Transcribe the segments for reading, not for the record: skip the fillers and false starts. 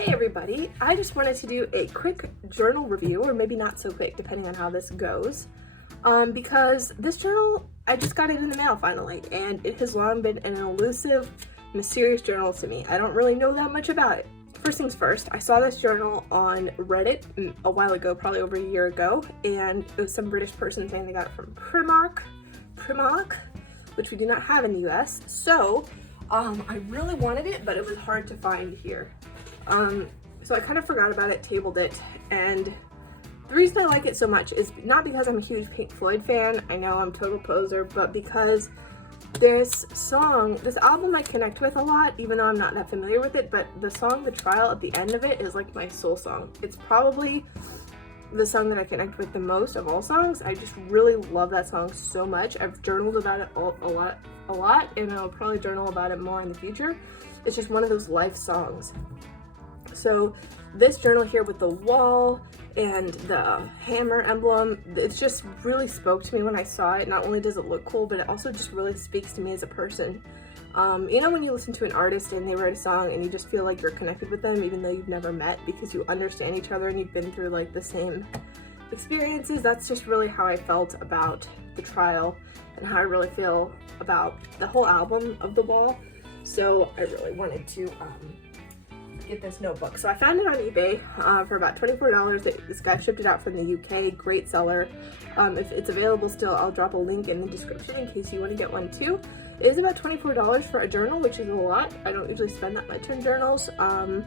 Hey everybody, I just wanted to do a quick journal review, or maybe not so quick depending on how this goes, because this journal, I just got it in the mail finally, and it has long been an elusive, mysterious journal to me. I don't really know that much about it. First things first, I saw this journal on Reddit a while ago, probably over a year ago, and it was some British person saying they got it from Primark, which we do not have in the US, so I really wanted it, but it was hard to find here. So I kind of forgot about it, tabled it, and the reason I like it so much is not because I'm a huge Pink Floyd fan, I know I'm a total poser, but because this album I connect with a lot, even though I'm not that familiar with it, but the song The Trial at the end of it is like my soul song. It's probably the song that I connect with the most of all songs. I just really love that song so much. I've journaled about it a lot, and I'll probably journal about it more in the future. It's just one of those life songs. So this journal here with the wall and the hammer emblem, it just really spoke to me when I saw it. Not only does it look cool, but it also just really speaks to me as a person. You know when you listen to an artist and they write a song and you just feel like you're connected with them even though you've never met, because you understand each other and you've been through like the same experiences? That's just really how I felt about The Trial and how I really feel about the whole album of The Wall. So I really wanted to get this notebook. So I found it on eBay for about $24. This guy shipped it out from the UK, great seller. If it's available still, I'll drop a link in the description in case you want to get one too. It is about $24 for a journal, which is a lot. I don't usually spend that much on journals. I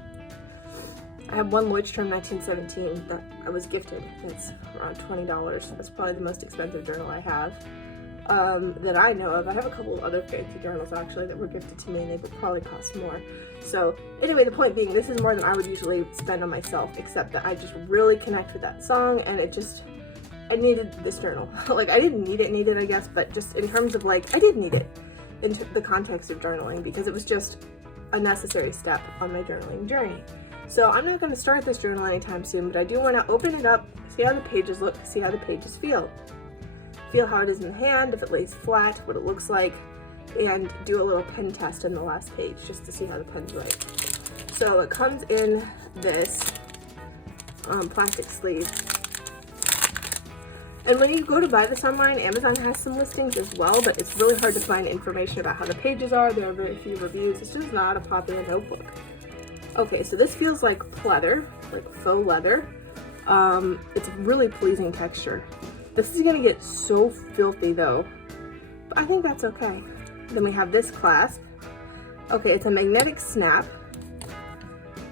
have one Leuchtturm 1917 that I was gifted. It's around $20. That's probably the most expensive journal I have that I know of. I have a couple of other fancy journals actually that were gifted to me, and they would probably cost more. So anyway, the point being, this is more than I would usually spend on myself, except that I just really connect with that song, and I needed this journal. Like, I didn't need it, I guess, but just in terms of like, I did need it in the context of journaling, because it was just a necessary step on my journaling journey. So I'm not going to start this journal anytime soon, but I do want to open it up, see how the pages look, see how the pages feel how it is in the hand, if it lays flat, what it looks like, and do a little pen test on the last page just to see how the pen's right. So it comes in this plastic sleeve. And when you go to buy this online, Amazon has some listings as well, but it's really hard to find information about how the pages are. There are very few reviews. It's just not a popular notebook. Okay, so this feels like pleather, like faux leather. It's a really pleasing texture. This is gonna get so filthy though, but I think that's okay. Then we have this clasp. Okay, it's a magnetic snap.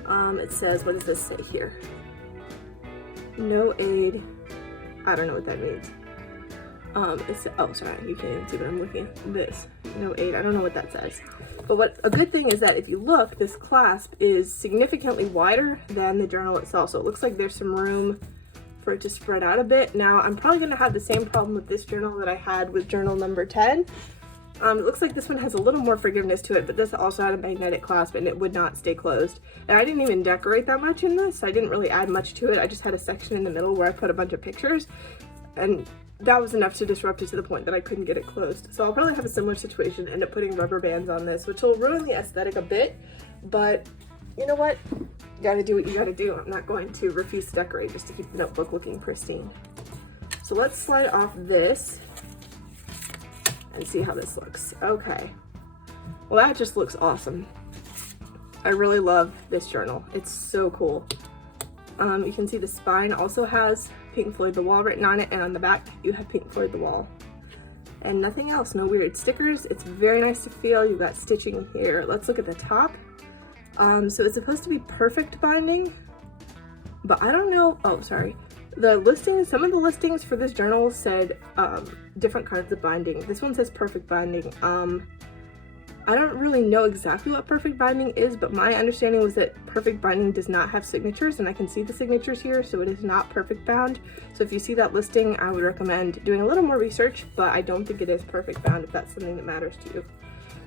It says, what does this say here? No aid. I don't know what that means. Oh, sorry, you can't even see what I'm looking at. This, no aid, I don't know what that says. But a good thing is that if you look, this clasp is significantly wider than the journal itself. So it looks like there's some room for it to spread out a bit. Now, I'm probably gonna have the same problem with this journal that I had with journal number 10. It looks like this one has a little more forgiveness to it, but this also had a magnetic clasp and it would not stay closed. And I didn't even decorate that much in this. I didn't really add much to it. I just had a section in the middle where I put a bunch of pictures, and that was enough to disrupt it to the point that I couldn't get it closed. So I'll probably have a similar situation, end up putting rubber bands on this, which will ruin the aesthetic a bit, but you know what? You gotta do what you gotta do. I'm not going to refuse to decorate just to keep the notebook looking pristine. So let's slide off this and see how this looks. Okay. Well, that just looks awesome. I really love this journal. It's so cool. You can see the spine also has Pink Floyd The Wall written on it, and on the back you have Pink Floyd The Wall. And nothing else, no weird stickers. It's very nice to feel. You've got stitching here. Let's look at the top. So it's supposed to be perfect binding, but I don't know. Oh, sorry. The listings, some of the listings for this journal said different kinds of binding. This one says perfect binding. I don't really know exactly what perfect binding is, but my understanding was that perfect binding does not have signatures, and I can see the signatures here, so it is not perfect bound. So if you see that listing, I would recommend doing a little more research, but I don't think it is perfect bound if that's something that matters to you.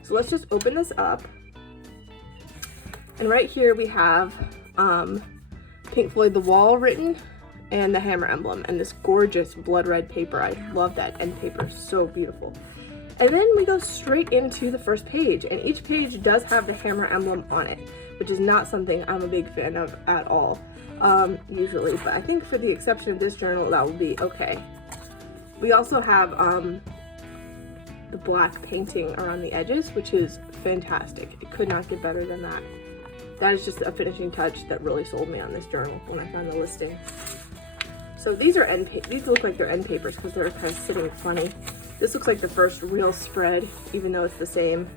So let's just open this up. And right here we have Pink Floyd The Wall written, and the hammer emblem, and this gorgeous blood red paper. I love that end paper, so beautiful. And then we go straight into the first page, and each page does have the hammer emblem on it. which is not something I'm a big fan of at all, usually. But I think for the exception of this journal, that will be okay. We also have the black painting around the edges, which is fantastic. It could not get better than that. That is just a finishing touch that really sold me on this journal when I found the listing. So these are these look like they're end papers because they're kind of sitting funny. This looks like the first real spread, even though it's the same.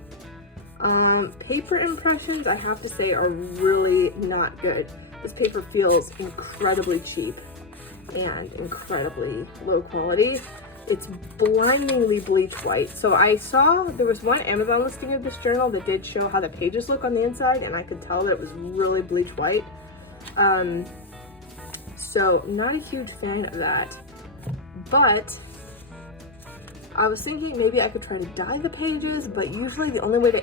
Paper impressions, I have to say, are really not good. This paper feels incredibly cheap and incredibly low quality. It's blindingly bleach white. So I saw there was one Amazon listing of this journal that did show how the pages look on the inside, and I could tell that it was really bleach white. So not a huge fan of that, but I was thinking maybe I could try to dye the pages, but usually the only way to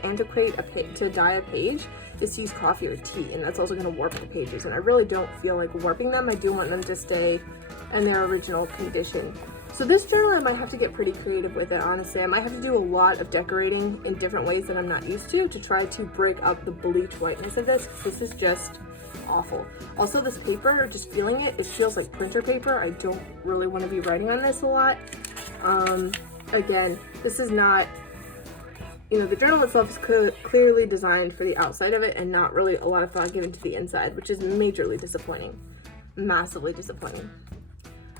dye a page is to use coffee or tea, and that's also going to warp the pages, and I really don't feel like warping them. I do want them to stay in their original condition. So this journal, I might have to get pretty creative with it, honestly. I might have to do a lot of decorating in different ways that I'm not used to try to break up the bleach whiteness of this, because this is just awful. Also, this paper, just feeling it, it feels like printer paper. I don't really want to be writing on this a lot. Again, this is not, you know, the journal itself is clearly designed for the outside of it and not really a lot of thought given to the inside, which is majorly disappointing. Massively disappointing.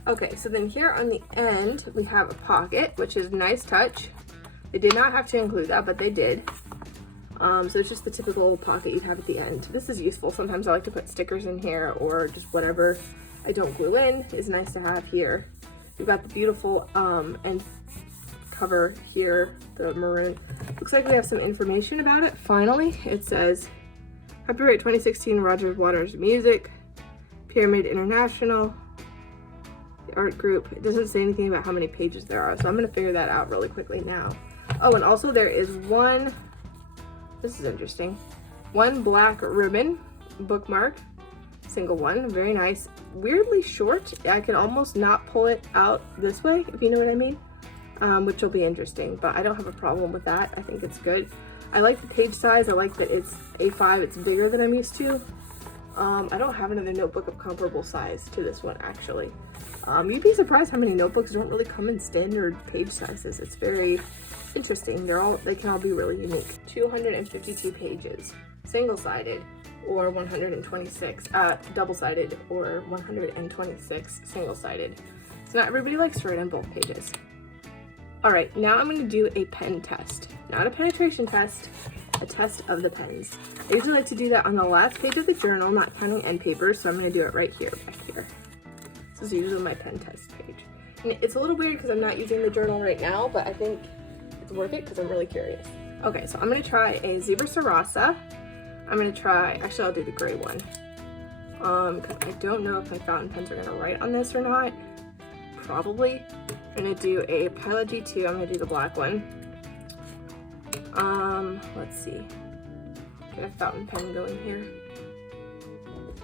Okay, so then here on the end, we have a pocket, which is a nice touch. They did not have to include that, but they did. So it's just the typical pocket you'd have at the end. This is useful. Sometimes I like to put stickers in here or just whatever I don't glue in is nice to have here. We've got the beautiful end cover here, the maroon. Looks like we have some information about it. Finally, it says, copyright 2016 Roger Waters Music, Pyramid International, the art group. It doesn't say anything about how many pages there are, so I'm gonna figure that out really quickly now. Oh, and also there is one, this is interesting, one black ribbon bookmark, single one, very nice, weirdly short. I can almost not pull it out this way, if you know what I mean, which will be interesting, but I don't have a problem with that. I think it's good. I like the page size. I like that it's A5, it's bigger than I'm used to. I don't have another notebook of comparable size to this one, actually. You'd be surprised how many notebooks don't really come in standard page sizes. It's very interesting. They can all be really unique. 252 pages, single-sided, or 126, double-sided, or 126 single-sided. So not everybody likes to write on both pages. All right, now I'm gonna do a pen test. Not a penetration test, a test of the pens. I usually like to do that on the last page of the journal, not counting end papers, so I'm gonna do it right here, back here. This is usually my pen test page. And it's a little weird because I'm not using the journal right now, but I think it's worth it because I'm really curious. Okay, so I'm gonna try a Zebra Sarasa. I'm gonna try, actually I'll do the gray one. Cause I don't know if my fountain pens are gonna write on this or not. Probably. I'm gonna do a Pilot G2, I'm gonna do the black one. Let's see. Get a fountain pen going here.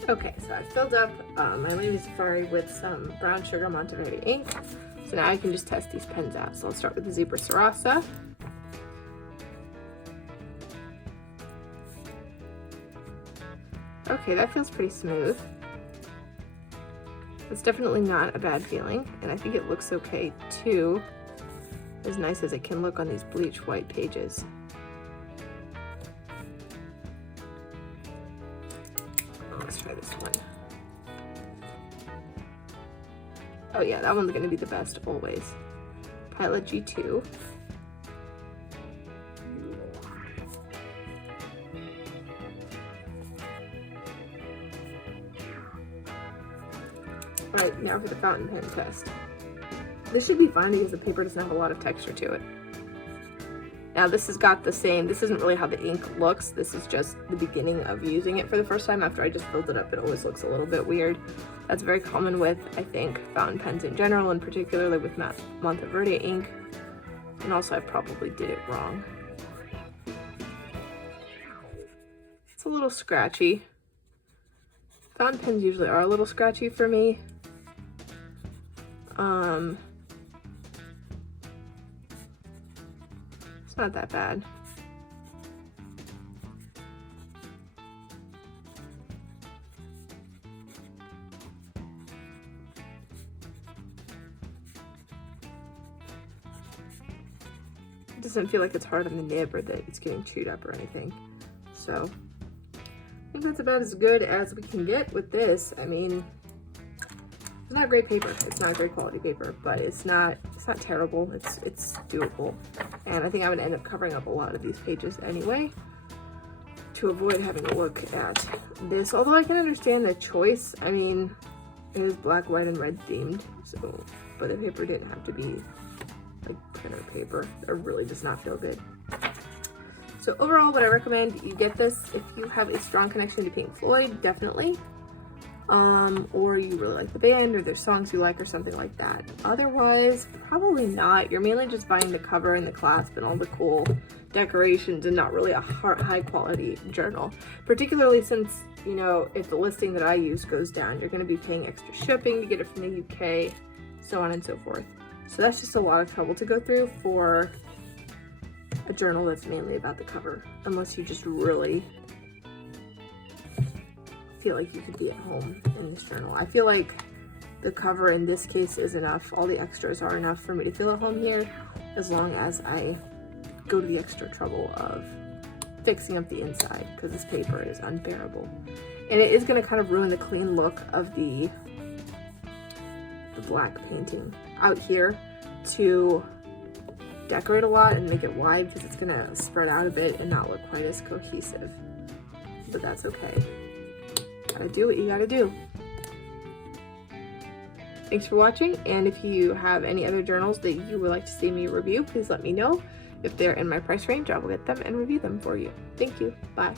Okay, so I filled up my Lady Safari with some brown sugar Monteverde ink. So now I can just test these pens out. So I'll start with the Zebra Sarasa. Okay, that feels pretty smooth. It's definitely not a bad feeling, and I think it looks okay too. As nice as it can look on these bleach white pages. Let's try this one. Oh yeah, that one's gonna be the best always. Pilot G2. Alright, now for the fountain pen test. This should be fine because the paper doesn't have a lot of texture to it. Now this has got the same, this isn't really how the ink looks, this is just the beginning of using it for the first time. After I just filled it up, it always looks a little bit weird. That's very common with, I think, fountain pens in general, and particularly with Monteverde ink. And also I probably did it wrong. It's a little scratchy. Fountain pens usually are a little scratchy for me. It's not that bad. It doesn't feel like it's hard on the nib or that it's getting chewed up or anything. So I think that's about as good as we can get with this. I mean, it's not great paper. It's not great quality paper, but it's not terrible. It's doable. And I think I'm gonna end up covering up a lot of these pages anyway to avoid having to look at this. Although I can understand the choice. I mean, it is black, white, and red themed, so, but the paper didn't have to be like printer paper. It really does not feel good. So overall, would I recommend you get this if you have a strong connection to Pink Floyd? Definitely. Or you really like the band, or there's songs you like or something like that. Otherwise, probably not. You're mainly just buying the cover and the clasp and all the cool decorations and not really a high quality journal. Particularly since, you know, if the listing that I use goes down, you're going to be paying extra shipping to get it from the UK, so on and so forth. So that's just a lot of trouble to go through for a journal that's mainly about the cover, unless you just really feel like you could be at home in this journal. I feel like the cover in this case is enough. All the extras are enough for me to feel at home here, as long as I go to the extra trouble of fixing up the inside, because this paper is unbearable. And it is going to kind of ruin the clean look of the black painting out here to decorate a lot and make it wide, because it's going to spread out a bit and not look quite as cohesive. But that's okay. Gotta do what you gotta do. Thanks for watching, and if you have any other journals that you would like to see me review, please let me know. If they're in my price range, I will get them and review them for you. Thank you. Bye.